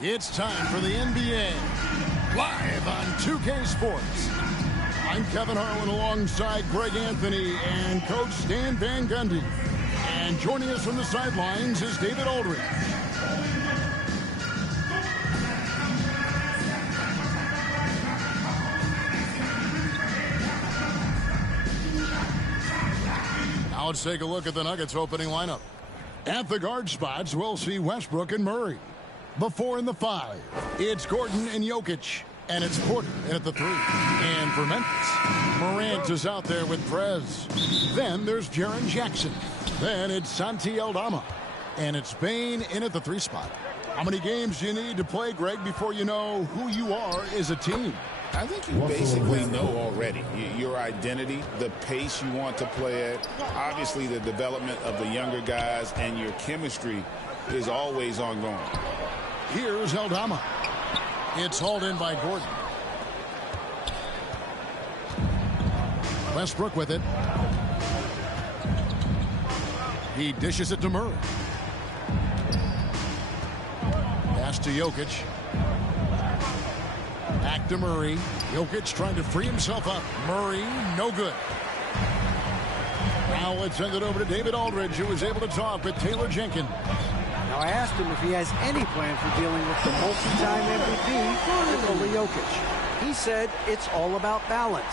It's time for the NBA, live on 2K Sports. I'm Kevin Harlan alongside Greg Anthony and Coach Stan Van Gundy. And joining us from the sidelines is David Aldridge. Now let's take a look at the Nuggets opening lineup. At the guard spots, we'll see Westbrook and Murray. The 4 and the 5, it's Gordon and Jokic. And it's Porter at the 3. And for Memphis, Morant is out there with Prez. Then there's Jaren Jackson. Then it's Santi Aldama. And it's Bane in at the 3 spot. How many games do you need to play, Greg, before you know who you are as a team? I think you basically know already your identity, the pace you want to play at, obviously the development of the younger guys, and your chemistry is always ongoing. Here's Aldama. It's hauled in by Gordon. Westbrook with it. He dishes it to Murray. Pass to Jokic. Back to Murray. Jokic trying to free himself up. Murray, no good. Now let's send it over to David Aldridge, who was able to talk with Taylor Jenkins. Now, I asked him if he has any plan for dealing with the multi-time MVP, Nikola Jokic. He said it's all about balance.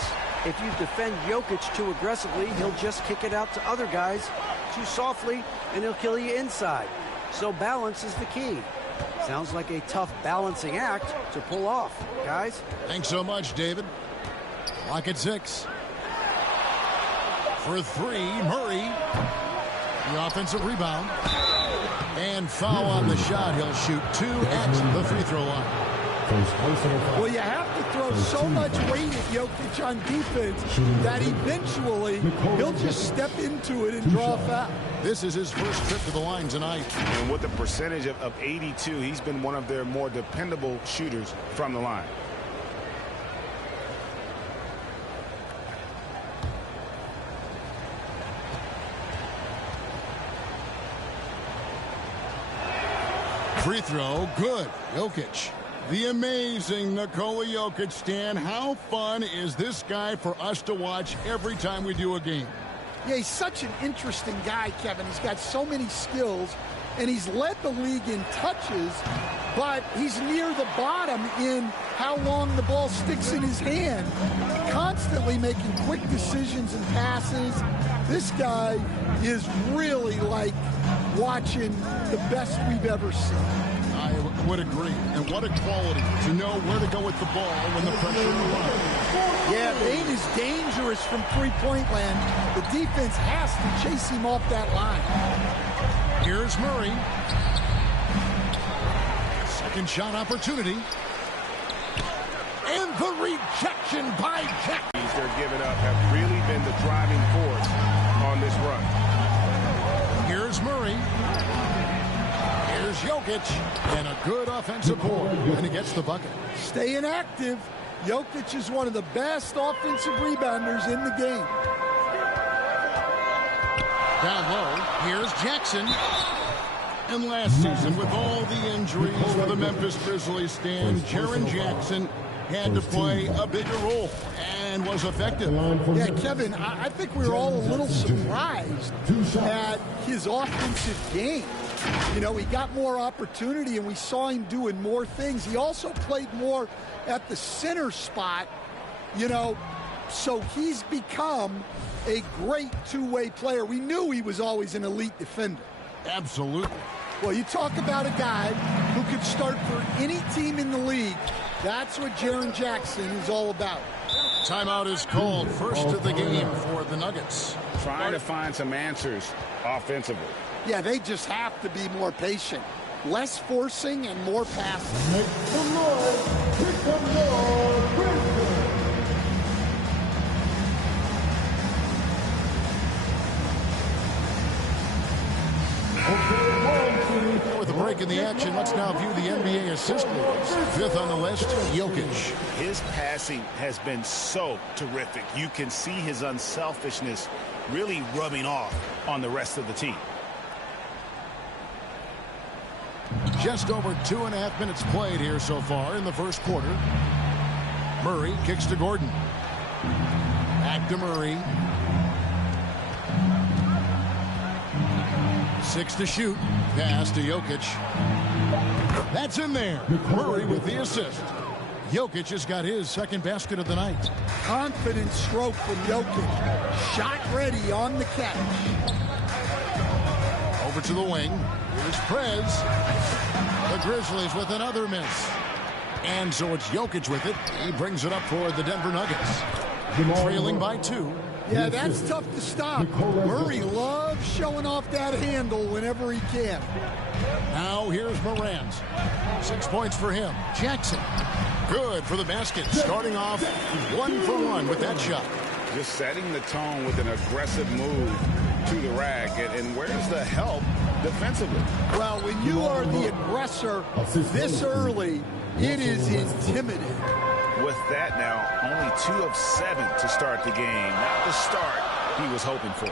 If you defend Jokic too aggressively, he'll just kick it out to other guys too softly, and he'll kill you inside. So balance is the key. Sounds like a tough balancing act to pull off, guys. Thanks so much, David. Clock at 6. For 3, Murray. The offensive rebound. And foul on the shot. He'll shoot 2 at the free throw line. Well, you have to throw so much weight at Jokic on defense that eventually he'll just step into it and draw a foul. This is his first trip to the line tonight. And with a percentage of 82, he's been one of their more dependable shooters from the line. Free throw, good. Jokic. The amazing Nikola Jokic. Stan, how fun is this guy for us to watch every time we do a game? Yeah, he's such an interesting guy, Kevin. He's got so many skills, and he's led the league in touches, but he's near the bottom in how long the ball sticks in his hand. Constantly making quick decisions and passes. This guy is really like watching the best we've ever seen. I would agree. And what a quality to know where to go with the ball when the pressure arrives. Yeah, Bane is dangerous from three-point land. The defense has to chase him off that line. Here's Murray. Second shot opportunity. And the rejection by Jack. They're giving up have really been the driving force on this run. Here's Murray. Here's Jokic. And a good offensive board. And he gets the bucket. Staying active. Jokic is one of the best offensive rebounders in the game. Down low, here's Jackson. And last season, with all the injuries for the Memphis Grizzlies, Stan, Jaren Jackson had to play a bigger role and was effective. Yeah, Kevin, I think we were all a little surprised at his offensive game. You know, he got more opportunity, and we saw him doing more things. He also played more at the center spot, you know, so he's become a great two-way player. We knew he was always an elite defender. Absolutely. Well, you talk about a guy who could start for any team in the league. That's what Jaren Jackson is all about. Timeout is called. First of the game for the Nuggets. Trying to find some answers offensively. Yeah, they just have to be more patient. Less forcing and more passing. Make some noise. Make some noise. With a break in the action, let's now view the NBA assist leaders. Fifth on the list, Jokic. His passing has been so terrific. You can see his unselfishness really rubbing off on the rest of the team. Just over 2.5 minutes played here so far in the first quarter. Murray kicks to Gordon. Back to Murray. 6 to shoot. Pass to Jokic. That's in there. Murray with the assist. Jokic has got his second basket of the night. Confident stroke from Jokic. Shot ready on the catch. Over to the wing. Here's Prez. The Grizzlies with another miss. And so it's Jokic with it. He brings it up for the Denver Nuggets. Trailing by 2. Yeah, that's tough to stop. Murray loves showing off that handle whenever he can. Now here's Morant. 6 points for him. Jackson. Good for the basket. Starting off 1 for 1 with that shot. Just setting the tone with an aggressive move to the rack. And where's the help defensively? Well, when you are the aggressor this early, it is intimidating. With that now, only 2 of 7 to start the game. Not the start he was hoping for.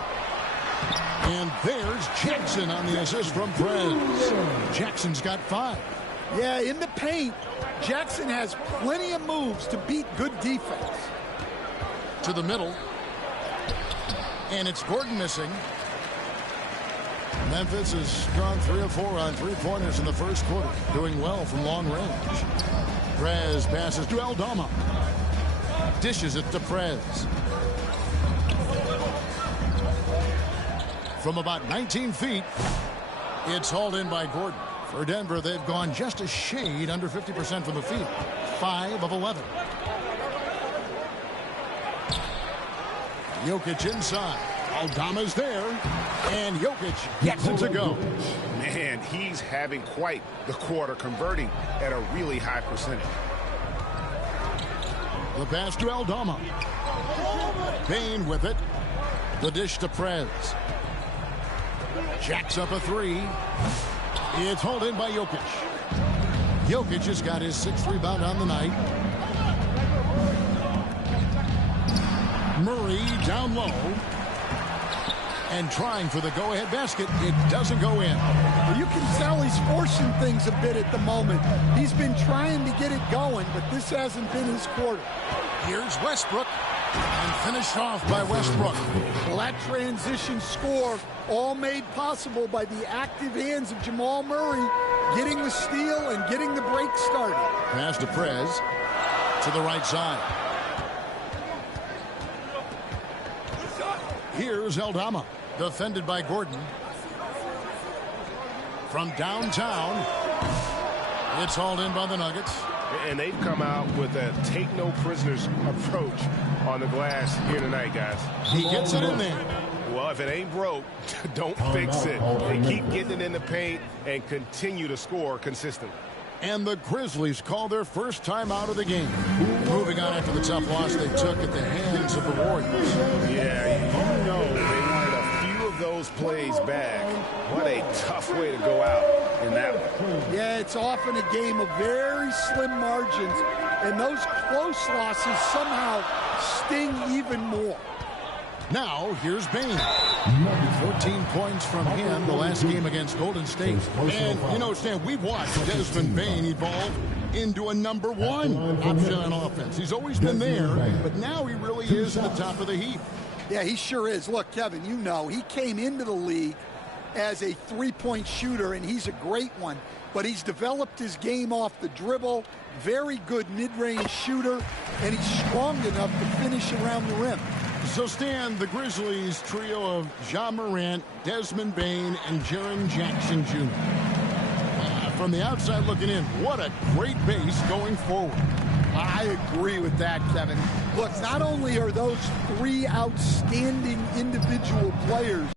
And there's Jackson on the assist from Prez. Jackson's got 5. Yeah, in the paint, Jackson has plenty of moves to beat good defense. To the middle. And it's Gordon missing. Memphis has gone 3 of 4 on 3-pointers in the first quarter. Doing well from long range. Prez passes to Aldama. Dishes it to Prez. From about 19 feet, it's hauled in by Gordon. For Denver, they've gone just a shade under 50% from the field. 5 of 11. Jokic inside. Aldama's there. And Jokic gets it to go. Man, he's having quite the quarter, converting at a really high percentage. The pass to Aldama. Payne with it. The dish to Prez. Jacks up a 3. It's hauled in by Jokic. Jokic has got his 6th rebound on the night. Murray down low. And trying for the go-ahead basket. It doesn't go in. Well, you can tell he's forcing things a bit at the moment. He's been trying to get it going, but this hasn't been his quarter. Here's Westbrook. And finished off by Westbrook. Well, that transition score all made possible by the active hands of Jamal Murray getting the steal and getting the break started. Pass to Prez. To the right side. Here's Aldama. Defended by Gordon. From downtown. It's hauled in by the Nuggets. And they've come out with a take-no-prisoners approach on the glass here tonight, guys. He gets it in there. Well, if it ain't broke, don't fix it. They keep getting it in the paint and continue to score consistently. And the Grizzlies call their first time out of the game. Moving on after the tough loss they took at the hands of the Warriors. Yeah, you know they wanted a few of those plays back. What a tough way to go out in that one. Yeah, it's often a game of very slim margins, and those close losses somehow sting even more. Now, here's Bane. 14 points from him the last game against Golden State. And, you know, Stan, we've watched Desmond Bane evolve into a #1 option on offense. He's always been there, but now he really is at the top of the heap. Yeah, he sure is. Look, Kevin, you know, he came into the league as a three-point shooter, and he's a great one. But he's developed his game off the dribble, very good mid-range shooter, and he's strong enough to finish around the rim. So, Stan, the Grizzlies trio of Ja Morant, Desmond Bane, and Jaren Jackson Jr. From the outside looking in, what a great base going forward. I agree with that, Kevin. Look, not only are those 3 outstanding individual players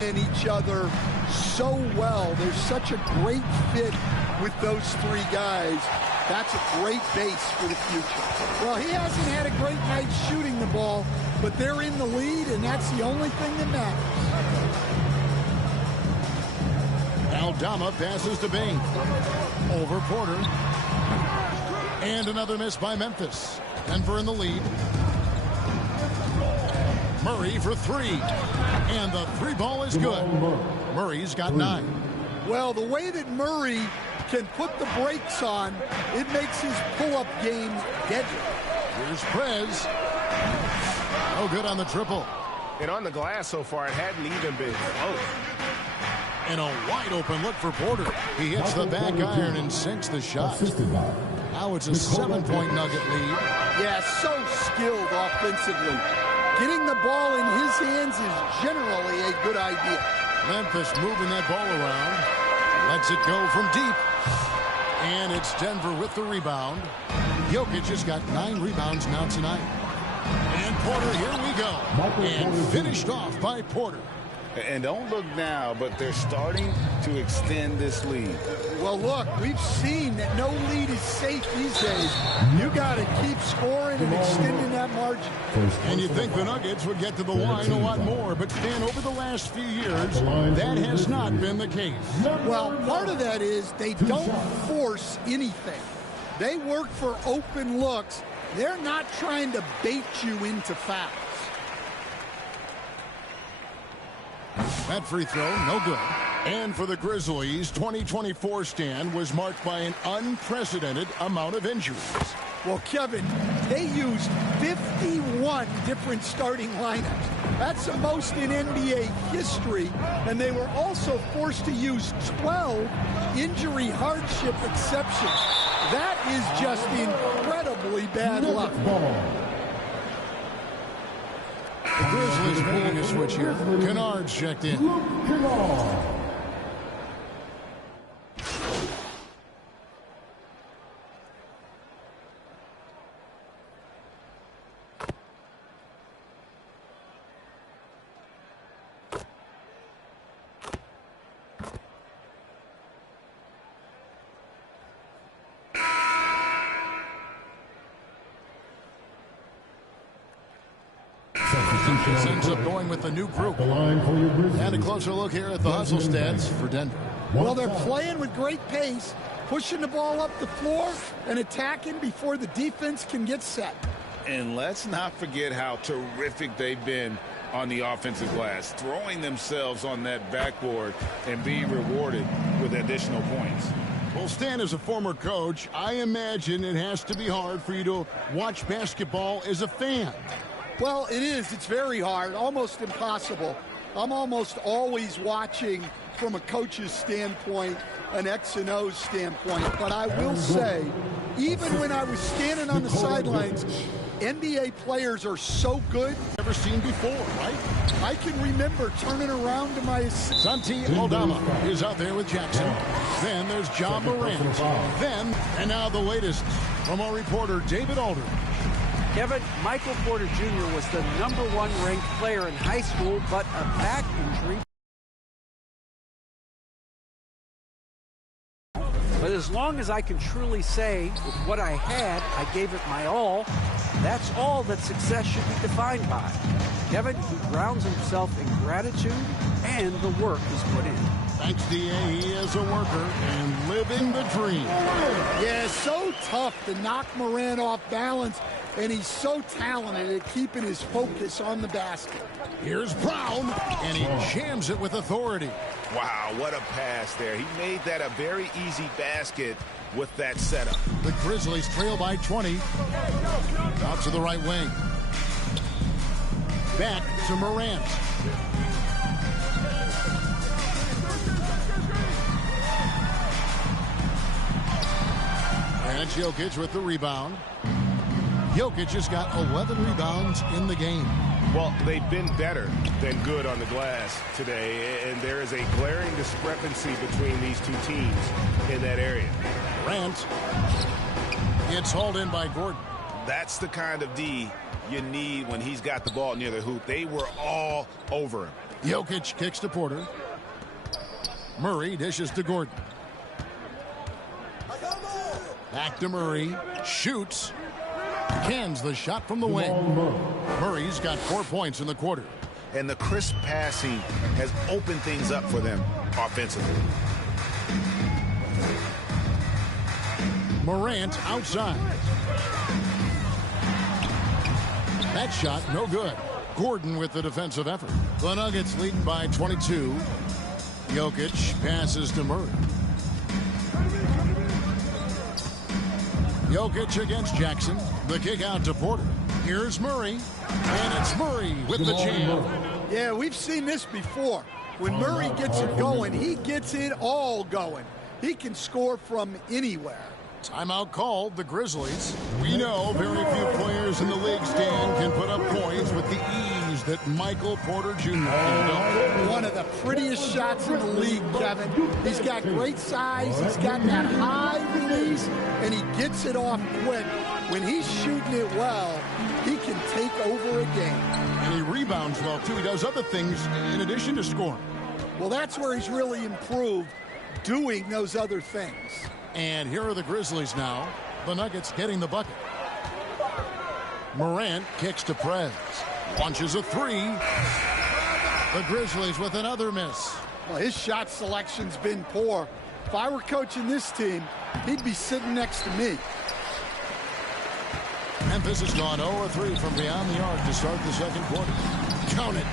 in each other so well, there's such a great fit with those 3 guys. That's a great base for the future. Well, he hasn't had a great night shooting the ball, but they're in the lead, and that's the only thing that matters. Aldama passes to Bane. Over Porter. And another miss by Memphis. Denver in the lead. Murray for 3. And the 3 ball is good. Murray's got 9. Well, the way that Murray can put the brakes on, it makes his pull-up game deadly. Here's Prez. No good on the triple. And on the glass so far, it hadn't even been close. And a wide open look for Porter. He hits the back iron and sinks the shot. Now it's a 7-point Nugget lead. Yeah, so skilled offensively. Getting the ball in his hands is generally a good idea. Memphis moving that ball around. Lets it go from deep. And it's Denver with the rebound. Jokic has got 9 rebounds now tonight. And Porter, here we go. And finished off by Porter. And don't look now, but they're starting to extend this lead. Well, look, we've seen that no lead is safe these days. You got to keep scoring and extending that margin. And you think the Nuggets would get to the line a lot more, but Dan, over the last few years, that has not been the case. Well, part of that is they don't force anything. They work for open looks. They're not trying to bait you into fouls. That free throw, no good. And for the Grizzlies, 2024 stand was marked by an unprecedented amount of injuries. Well, Kevin, they used 51 different starting lineups. That's the most in NBA history. And they were also forced to use 12 injury hardship exceptions. That is just incredibly bad luck. The Grizzlies making a switch here. Kennard's checked in. This ends up going with the new group. And a closer look here at the hustle stats for Denver. Well, they're playing with great pace, pushing the ball up the floor and attacking before the defense can get set. And let's not forget how terrific they've been on the offensive glass, throwing themselves on that backboard and being rewarded with additional points. Well, Stan, as a former coach, I imagine it has to be hard for you to watch basketball as a fan. Well, it is. It's very hard, almost impossible. I'm almost always watching from a coach's standpoint, an X and O's standpoint. But I will say, even when I was standing on the sidelines, NBA players are so good. Never seen before, right? I can remember turning around to my Santi Aldama is out there with Jackson. Then there's John Morant. Then, and now the latest from our reporter, David Aldridge. Kevin, Michael Porter Jr. was the #1 ranked player in high school, but a back injury. But as long as I can truly say, with what I had, I gave it my all, that's all that success should be defined by. Kevin, he grounds himself in gratitude and the work he's put in. Thanks, D.A. He is a worker and living the dream. Yeah, so tough to knock Morant off balance, and he's so talented at keeping his focus on the basket. Here's Brown, and he jams it with authority. Wow, what a pass there. He made that a very easy basket with that setup. The Grizzlies trail by 20. Out to the right wing. Back to Morant. And Jokic with the rebound. Jokic has got 11 rebounds in the game. Well, they've been better than good on the glass today, and there is a glaring discrepancy between these two teams in that area. Morant. It's hauled in by Gordon. That's the kind of D you need when he's got the ball near the hoop. They were all over him. Jokic kicks to Porter. Murray dishes to Gordon. Back to Murray. Shoots. Cans the shot from the wing. Murray's got 4 points in the quarter. And the crisp passing has opened things up for them offensively. Morant outside. That shot no good. Gordon with the defensive effort. The Nuggets leading by 22. Jokic passes to Murray. Jokic against Jackson. The kick out to Porter. Here's Murray. And it's Murray with the jam. Yeah, we've seen this before. When Murray gets it going, he gets it all going. He can score from anywhere. Timeout called, the Grizzlies. We know very few players in the league, Stan, can put up points with the ease that Michael Porter Jr. can do. One of the prettiest shots in the league, Kevin. He's got great size. He's got that high release, and he gets it off quick. When he's shooting it well, he can take over a game. And he rebounds well, too. He does other things in addition to scoring. Well, that's where he's really improved, doing those other things. And here are the Grizzlies now. The Nuggets getting the bucket. Morant kicks to Prez. Launches a three. The Grizzlies with another miss. Well, his shot selection's been poor. If I were coaching this team, he'd be sitting next to me. Memphis has gone 0-3 from beyond the arc to start the second quarter. Count it.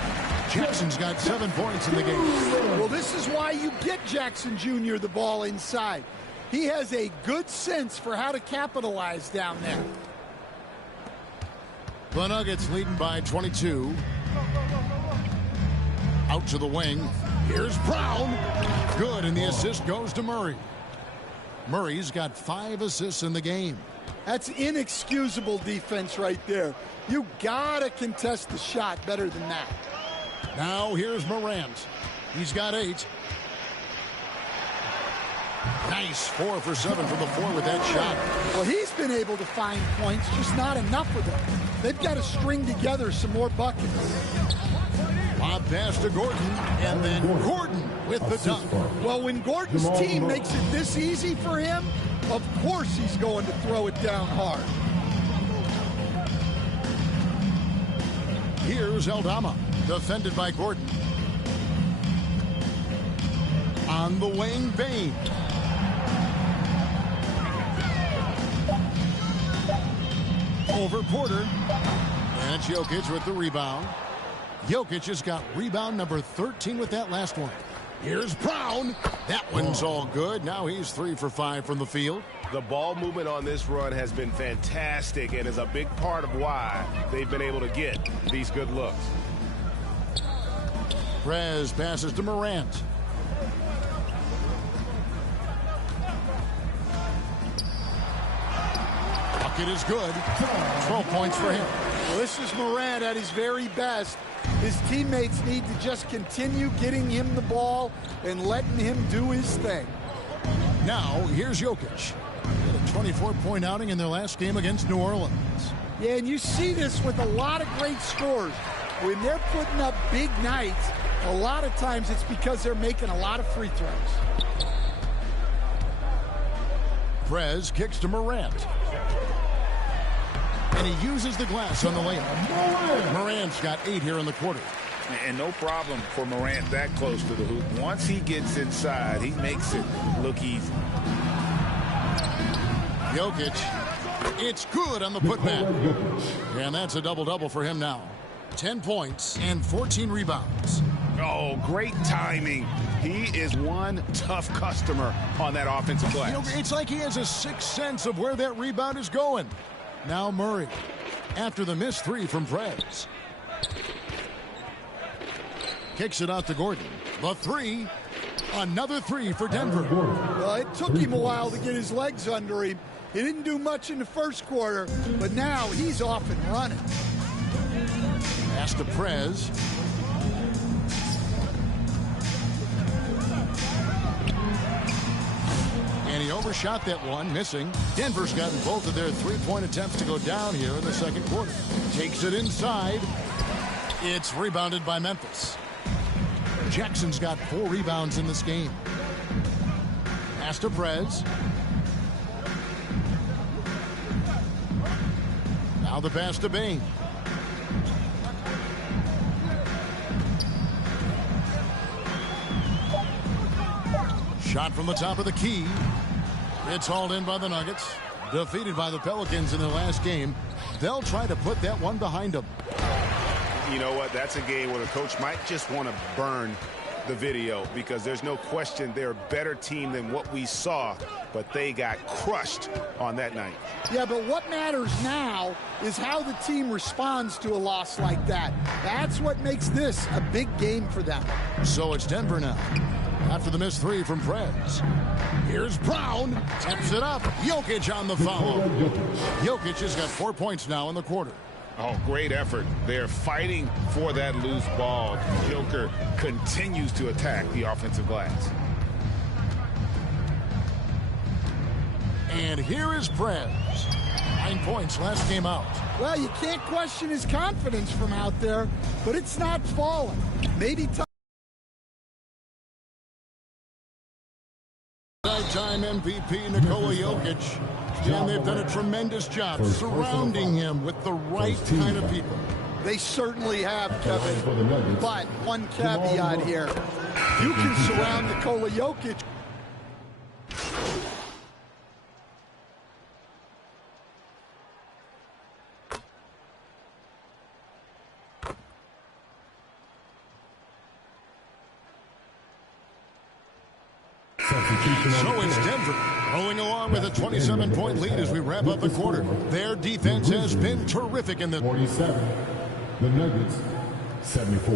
Jackson's got 7 points in the game. Well, this is why you get Jackson Jr. the ball inside. He has a good sense for how to capitalize down there. The Nuggets leading by 22. Out to the wing. Here's Brown. Good, and the assist goes to Murray. Murray's got 5 assists in the game. That's inexcusable defense right there. You gotta contest the shot better than that. Now here's Morant. He's got 8. Nice 4 for 7 from the floor with that shot. Well, he's been able to find points, just not enough of them. They've got to string together some more buckets. Lob pass to Gordon, and then Gordon with the dunk. Well, when Gordon's team makes it this easy for him, of course he's going to throw it down hard. Here's Aldama, defended by Gordon. On the wing, Bain. Over Porter. And it's Jokic with the rebound. Jokic has got rebound number 13 with that last one. Here's Brown. That one's all good. Now he's 3 for 5 from the field. The ball movement on this run has been fantastic and is a big part of why they've been able to get these good looks. Prez passes to Morant. Bucket is good. 12 points for him. Well, this is Morant at his very best. His teammates need to just continue getting him the ball and letting him do his thing. Now, here's Jokic. Had a 24-point outing in their last game against New Orleans. Yeah, and you see this with a lot of great scores. When they're putting up big nights, a lot of times it's because they're making a lot of free throws. Prez kicks to Morant. And he uses the glass on the layup. Morant's got 8 here in the quarter. And no problem for Morant that close to the hoop. Once he gets inside, he makes it look easy. Jokic, it's good on the putback. And that's a double-double for him now. 10 points and 14 rebounds. Oh, great timing. He is one tough customer on that offensive glass. You know, it's like he has a sixth sense of where that rebound is going. Now Murray, after the missed 3 from Prez. Kicks it out to Gordon. The 3. Another 3 for Denver. Well, it took him a while to get his legs under him. He didn't do much in the first quarter, but now he's off and running. Pass to Prez. And he overshot that one, missing. Denver's gotten both of their 3-point attempts to go down here in the second quarter. Takes it inside. It's rebounded by Memphis. Jackson's got 4 rebounds in this game. Pass to Prez. Now the pass to Bain. Shot from the top of the key. It's hauled in by the Nuggets. Defeated by the Pelicans in their last game. They'll try to put that one behind them. You know what? That's a game where the coach might just want to burn the video because there's no question they're a better team than what we saw, but they got crushed on that night. Yeah, but what matters now is how the team responds to a loss like that. That's what makes this a big game for them. So it's Denver now. After the missed three from Prez. Here's Brown. Taps it up. Jokic on the foul. Jokic has got 4 points now in the quarter. Oh, great effort. They're fighting for that loose ball. Joker continues to attack the offensive glass. And here is Prez. 9 points last game out. Well, you can't question his confidence from out there, but it's not falling. Maybe Nighttime MVP Nikola Jokic. And they've done a tremendous job surrounding him with the right kind of people. They certainly have, Kevin. But one caveat here. You can surround Nikola Jokic. So it's Denver rolling along with a 27-point lead as we wrap up the quarter. Their defense has been terrific in the 47. The Nuggets, 74.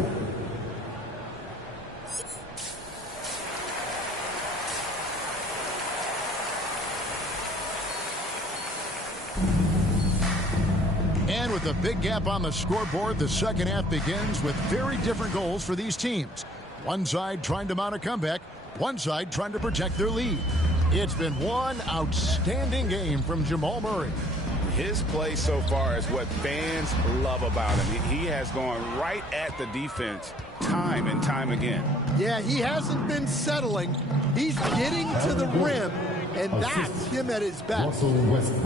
And with a big gap on the scoreboard, the second half begins with very different goals for these teams. One side trying to mount a comeback, one side trying to protect their lead. It's been one outstanding game from Jamal Murray. His play so far is what fans love about him. He has gone right at the defense time and time again. Yeah, he hasn't been settling. He's getting to the rim, and that's him at his best.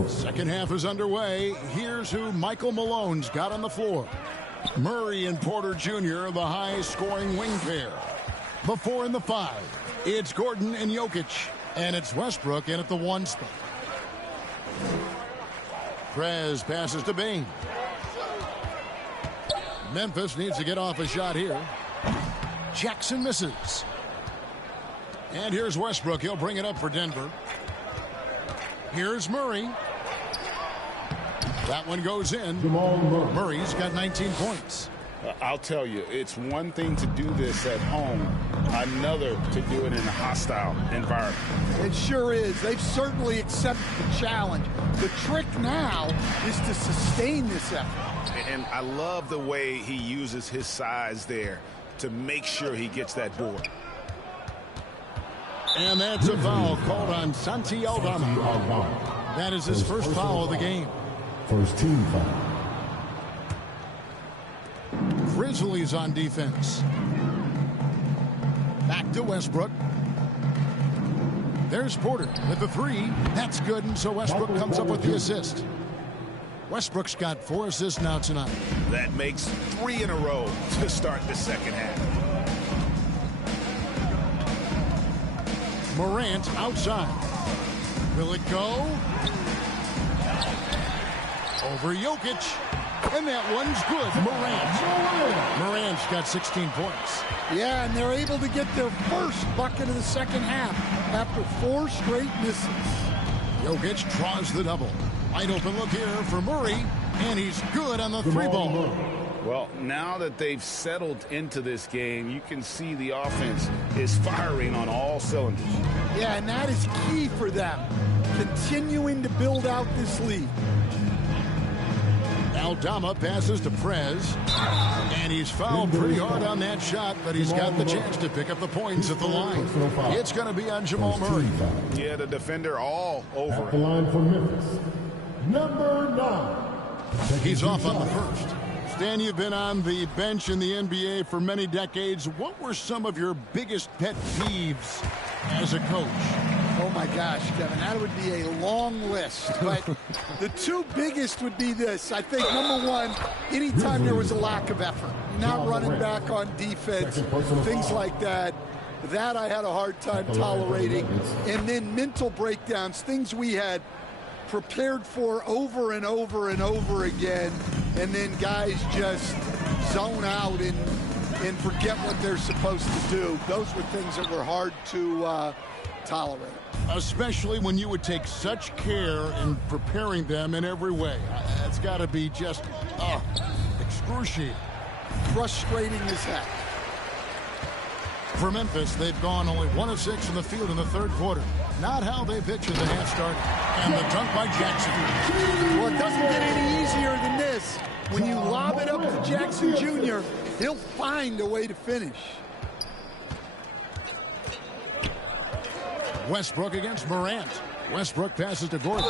Second half is underway. Here's who Michael Malone's got on the floor. Murray and Porter Jr., the high-scoring wing pair. The 4 and the 5. It's Gordon and Jokic. And it's Westbrook in at the 1 spot. Prez passes to Bain. Memphis needs to get off a shot here. Jackson misses. And here's Westbrook. He'll bring it up for Denver. Here's Murray. That one goes in. Murray's got 19 points. I'll tell you, it's one thing to do this at home, another to do it in a hostile environment. It sure is. They've certainly accepted the challenge. The trick now is to sustain this effort. And I love the way he uses his size there to make sure he gets that board. And that's a foul called on Santi Aldama. That is his first foul of the game. First team foul. Grizzlies on defense. Back to Westbrook. There's Porter with the 3. That's good, and so Westbrook comes up with the assist. Westbrook's got 4 assists now tonight. That makes 3 in a row to start the second half. Morant outside. Will it go? Over Jokic. And that one's good. Morant's got 16 points. Yeah, and they're able to get their first bucket of the second half after 4 straight misses. Jokic draws the double. Wide open look here for Murray, and he's good on the 3-ball. Well, now that they've settled into this game, you can see the offense is firing on all cylinders. Yeah, and that is key for them, continuing to build out this lead. Aldama passes to Prez, and he's fouled pretty hard on that shot, but he's got the chance to pick up the points at the line. It's going to be on Jamal Murray. Yeah, the defender all over at the line for Memphis. Number 9. He's off on the first. Stan, you've been on the bench in the NBA for many decades. What were some of your biggest pet peeves as a coach? Oh, my gosh, Kevin, that would be a long list. But the 2 biggest would be this. I think, number 1, anytime there was a lack of effort, not running back on defense, things like that, that I had a hard time tolerating. And then mental breakdowns, things we had prepared for over and over and over again, and then guys just zone out and and forget what they're supposed to do. Those were things that were hard to tolerate. Especially when you would take such care in preparing them in every way. It's got to be just excruciating. Frustrating as heck. For Memphis, they've gone only 1 of 6 in the field in the third quarter. Not how they pictured the half started. And the dunk by Jackson. Well, it doesn't get any easier than this. When you lob it up to Jackson Jr., he'll find a way to finish. Westbrook against Morant. Westbrook passes to Gordon.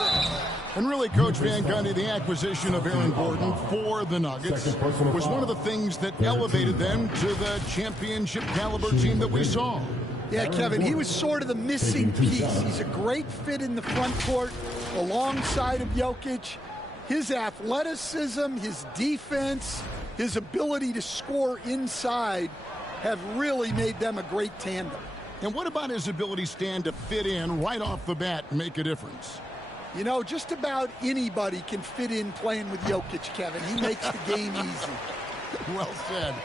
And really, Coach Van Gundy, the acquisition of Aaron Gordon for the Nuggets was one of the things that elevated them to the championship caliber team that we saw. Yeah, Kevin, he was sort of the missing piece. He's a great fit in the front court alongside of Jokic. His athleticism, his defense, his ability to score inside have really made them a great tandem. And what about his ability, Stan, to fit in right off the bat and make a difference? You know, just about anybody can fit in playing with Jokic, Kevin. He makes the game easy. Well said.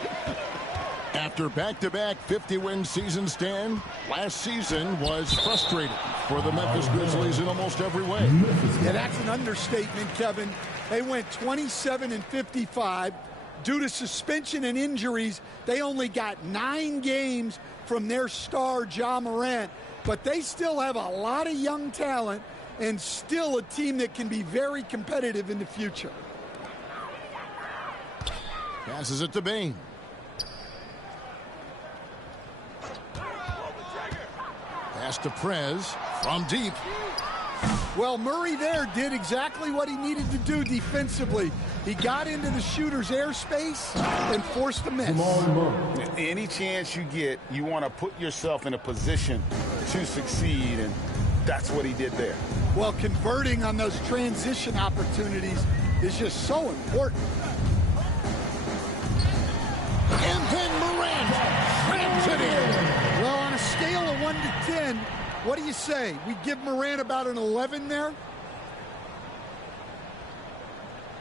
After back-to-back 50-win seasons, Stan, last season was frustrating for the Memphis Grizzlies in almost every way. Yeah, that's an understatement, Kevin. They went 27-55. Due to suspension and injuries, they only got 9 games from their star, Ja Morant. But they still have a lot of young talent and still a team that can be very competitive in the future. Passes it to Bain. Pass to Prez from deep. Well, Murray there did exactly what he needed to do defensively. He got into the shooter's airspace and forced a miss. Any chance you get, you want to put yourself in a position to succeed, and that's what he did there. Well, converting on those transition opportunities is just so important. And then Morant rams it in. Well, on a scale of 1 to 10, what do you say? We give Morant about an 11 there?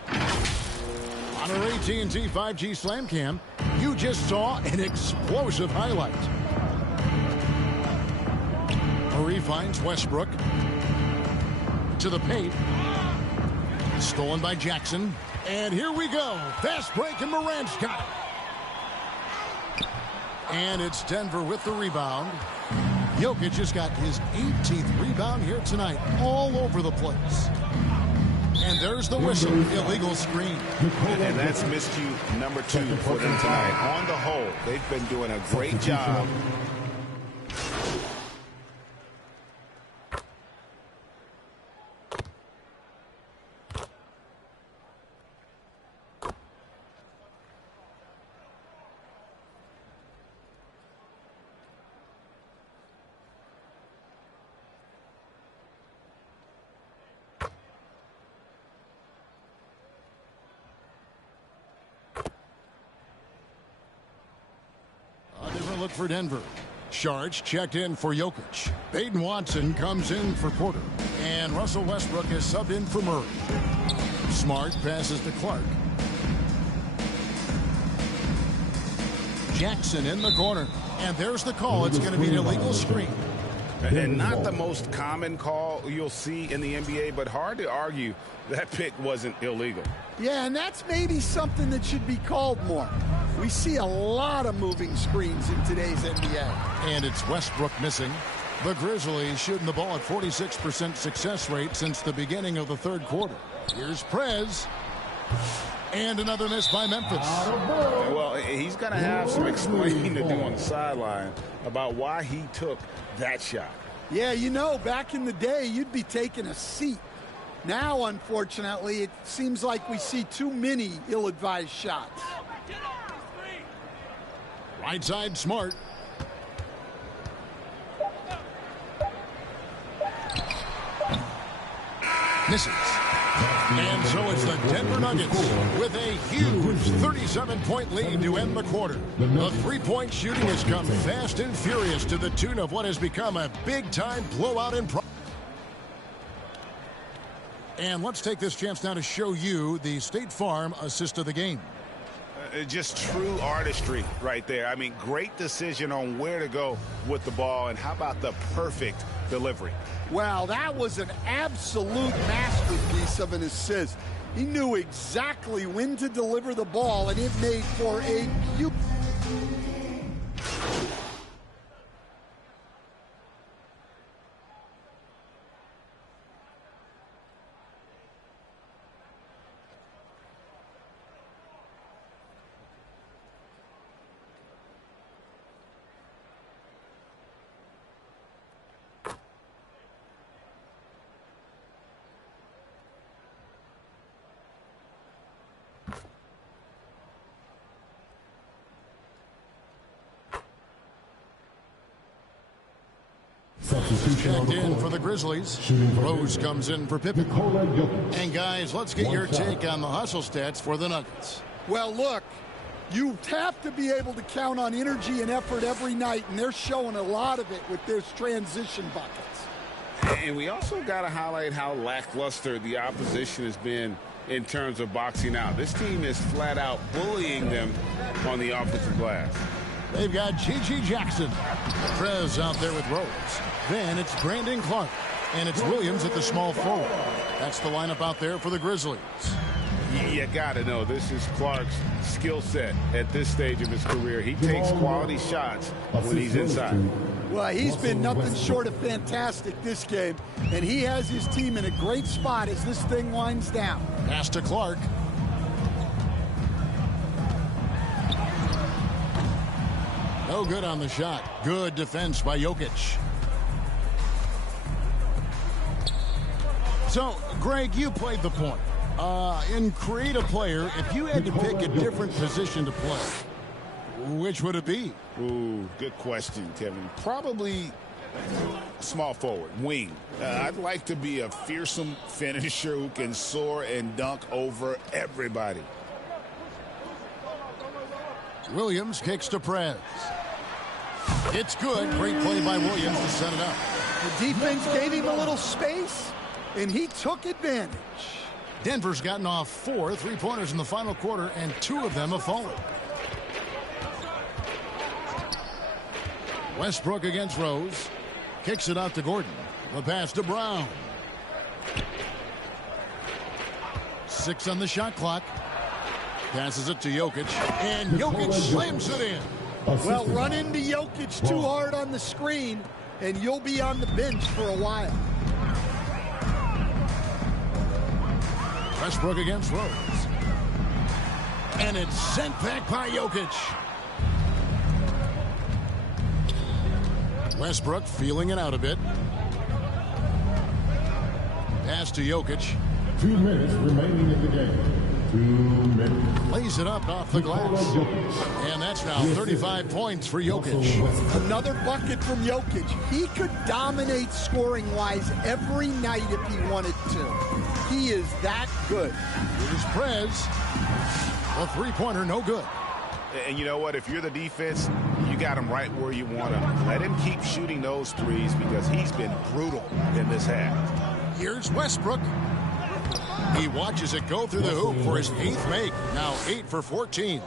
On our AT&T 5G Slam Cam, you just saw an explosive highlight. Murray finds Westbrook to the paint. Stolen by Jackson. And here we go. Fast break, and Morant's got it. And it's Denver with the rebound. Jokic just got his 18th rebound here tonight, all over the place. And there's the whistle, illegal screen. And that's miscue number 2 for them tonight. On the whole, they've been doing a great job. Look for Denver. Sharge checked in for Jokic. Baden Watson comes in for Porter. And Russell Westbrook is subbed in for Murray. Smart passes to Clark. Jackson in the corner. And there's the call. It's going to be an illegal screen. And not the most common call you'll see in the NBA, but hard to argue that pick wasn't illegal. Yeah, and that's maybe something that should be called more. We see a lot of moving screens in today's NBA. And it's Westbrook missing. The Grizzlies shooting the ball at 46% success rate since the beginning of the third quarter. Here's Prez. And another miss by Memphis. Well, he's going to have some explaining to do on the sideline about why he took that shot. Yeah, you know, back in the day, you'd be taking a seat. Now, unfortunately, it seems like we see too many ill-advised shots. Right side, Smart. Misses. And so it's the Denver Nuggets with a huge 37-point lead to end the quarter. The three-point shooting has come fast and furious to the tune of what has become a big-time blowout in progress. And let's take this chance now to show you the State Farm assist of the game. Just true artistry right there. I mean, great decision on where to go with the ball, and how about the perfect delivery? Wow, that was an absolute masterpiece of an assist. He knew exactly when to deliver the ball, and it made for a beautiful... Checked in for the Grizzlies. Rose comes in for Pippen. And guys, let's get your take on the hustle stats for the Nuggets. Well, look, you have to be able to count on energy and effort every night, and they're showing a lot of it with their transition buckets. And we also got to highlight how lackluster the opposition has been in terms of boxing out. This team is flat out bullying them on the offensive glass. They've got G.G. Jackson. Trez out there with Rose. Then it's Brandon Clark. And it's Williams at the small forward. That's the lineup out there for the Grizzlies. You got to know, this is Clark's skill set at this stage of his career. He takes quality shots when he's inside. Well, he's been nothing short of fantastic this game, and he has his team in a great spot as this thing winds down. Pass to Clark. No good on the shot. Good defense by Jokic. So, Greg, you played the point. In create a player, if you had to pick a different position to play, which would it be? Ooh, good question, Kevin. Probably small forward, wing. I'd like to be a fearsome finisher who can soar and dunk over everybody. Williams kicks to Prez. It's good. Great play by Williams to set it up. The defense gave him a little space, and he took advantage. Denver's gotten off 4 3-pointers in the final quarter, and 2 of them have fallen. Westbrook against Rose. Kicks it out to Gordon. The pass to Brown. 6 on the shot clock. Passes it to Jokic. And Jokic slams it in. Well, run into Jokic too hard on the screen, and you'll be on the bench for a while. Westbrook against Rose. And it's sent back by Jokic. Westbrook feeling it out a bit. Pass to Jokic. 2 minutes remaining in the game. 2 minutes. Lays it up off the glass. And that's now 35 points for Jokic. Another bucket from Jokic. He could dominate scoring-wise every night if he wanted to. He is that good. Here's Prez. A 3-pointer, no good. And you know what? If you're the defense, you got him right where you want him. Let him keep shooting those threes because he's been brutal in this half. Here's Westbrook. He watches it go through the hoop for his 8th make. Now 8 for 14.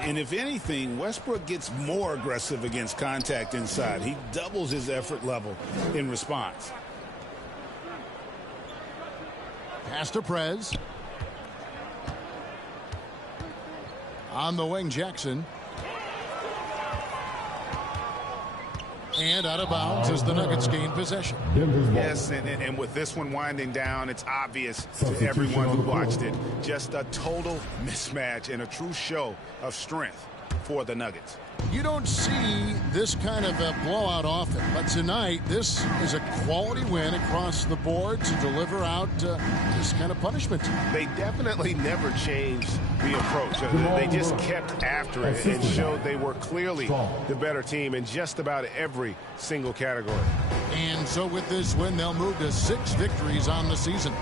And if anything, Westbrook gets more aggressive against contact inside. He doubles his effort level in response. Pass to Prez. On the wing, Jackson. And out of bounds as the Nuggets gain possession. Yes, and with this one winding down, it's obvious to everyone who watched it. Just a total mismatch and a true show of strength for the Nuggets. You don't see this kind of a blowout often, but tonight this is a quality win across the board to deliver out this kind of punishment. They definitely never changed the approach. They just kept after it and showed they were clearly the better team in just about every single category. And so with this win, they'll move to 6 victories on the season.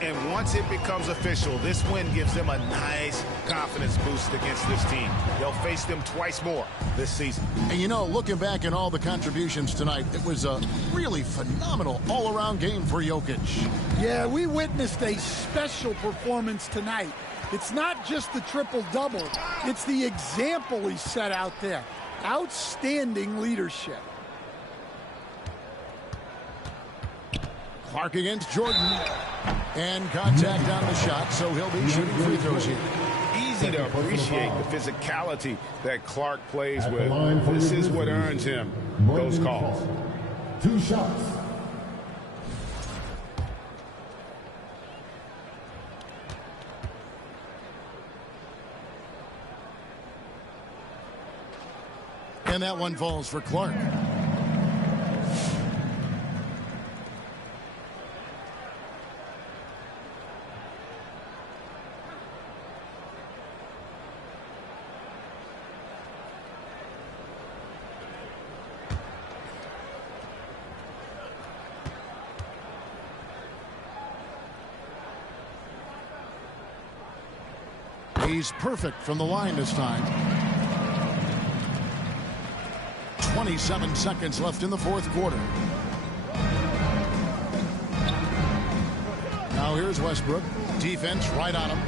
And once it becomes official, this win gives them a nice confidence boost against this team. They'll face them twice more this season. And you know, looking back at all the contributions tonight, it was a really phenomenal all-around game for Jokic. Yeah, we witnessed a special performance tonight. It's not just the triple-double. It's the example he set out there. Outstanding leadership. Clark against Jordan. And contact on the shot, so he'll be shooting free throws here. Easy to appreciate the physicality that Clark plays with. This is what earns him those calls. 2 shots. And that one falls for Clark. He's perfect from the line this time. 27 seconds left in the fourth quarter. Now here's Westbrook. Defense right on him.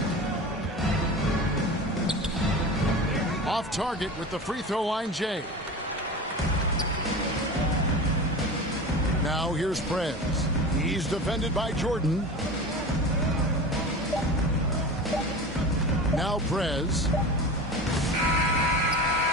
Off target with the free throw line, Jay. Now here's Prez. He's defended by Jordan. Now Prez.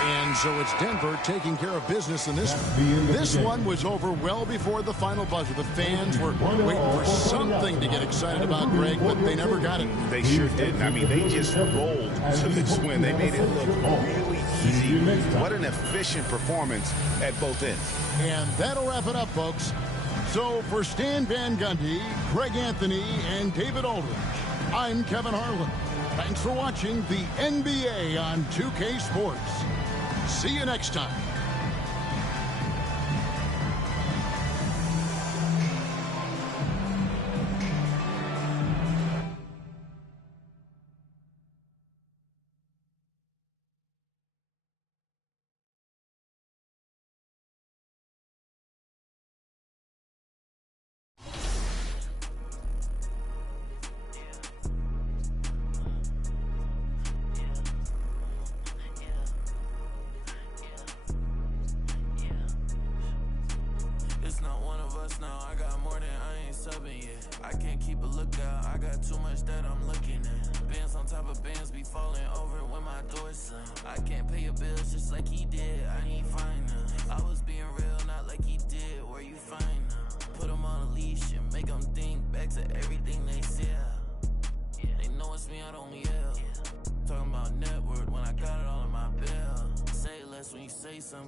And so it's Denver taking care of business in this one. This one was over well before the final buzzer. The fans were waiting for something to get excited about, Greg, but they never got it. They sure didn't. I mean, they just rolled to this win. They made it look really easy. What an efficient performance at both ends. And that'll wrap it up, folks. So for Stan Van Gundy, Greg Anthony, and David Aldridge, I'm Kevin Harlan. Thanks for watching the NBA on 2K Sports. See you next time.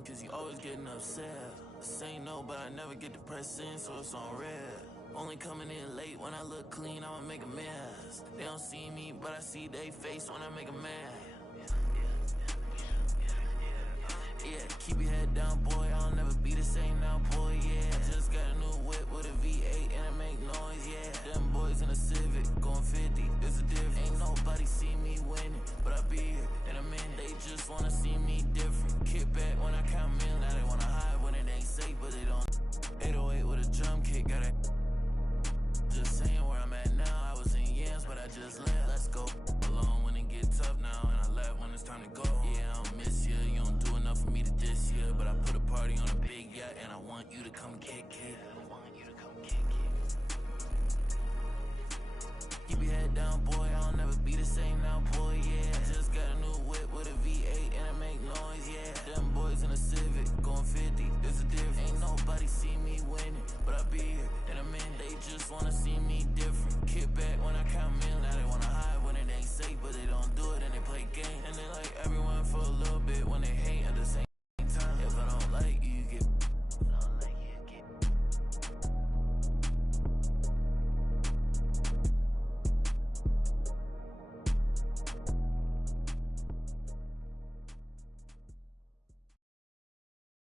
Cause you always getting upset. Say no, but I never get depressed in, so it's on red. Only coming in late when I look clean, I'ma make a mess. They don't see me, but I see they face when I make a mess. Yeah, keep your head down, boy. I'll never be the same now, boy. Yeah, just got a new whip with a V8 and it make noise. Yeah, them boys in a Civic going 50. It's a difference. Ain't nobody see me winning, but I be here in a minute. They just wanna see me different. Kick back when I count millions. Now they wanna hide when it ain't safe, but they don't. 808 with a drum kick, got it. Just saying where I'm at now. I was in yams, but I just left. Let's go. Alone when it get tough now, and I left when it's time to go. Yeah, I don't miss you. You don't do enough for me to diss you, but I put a party on a big yacht, and I want you to come.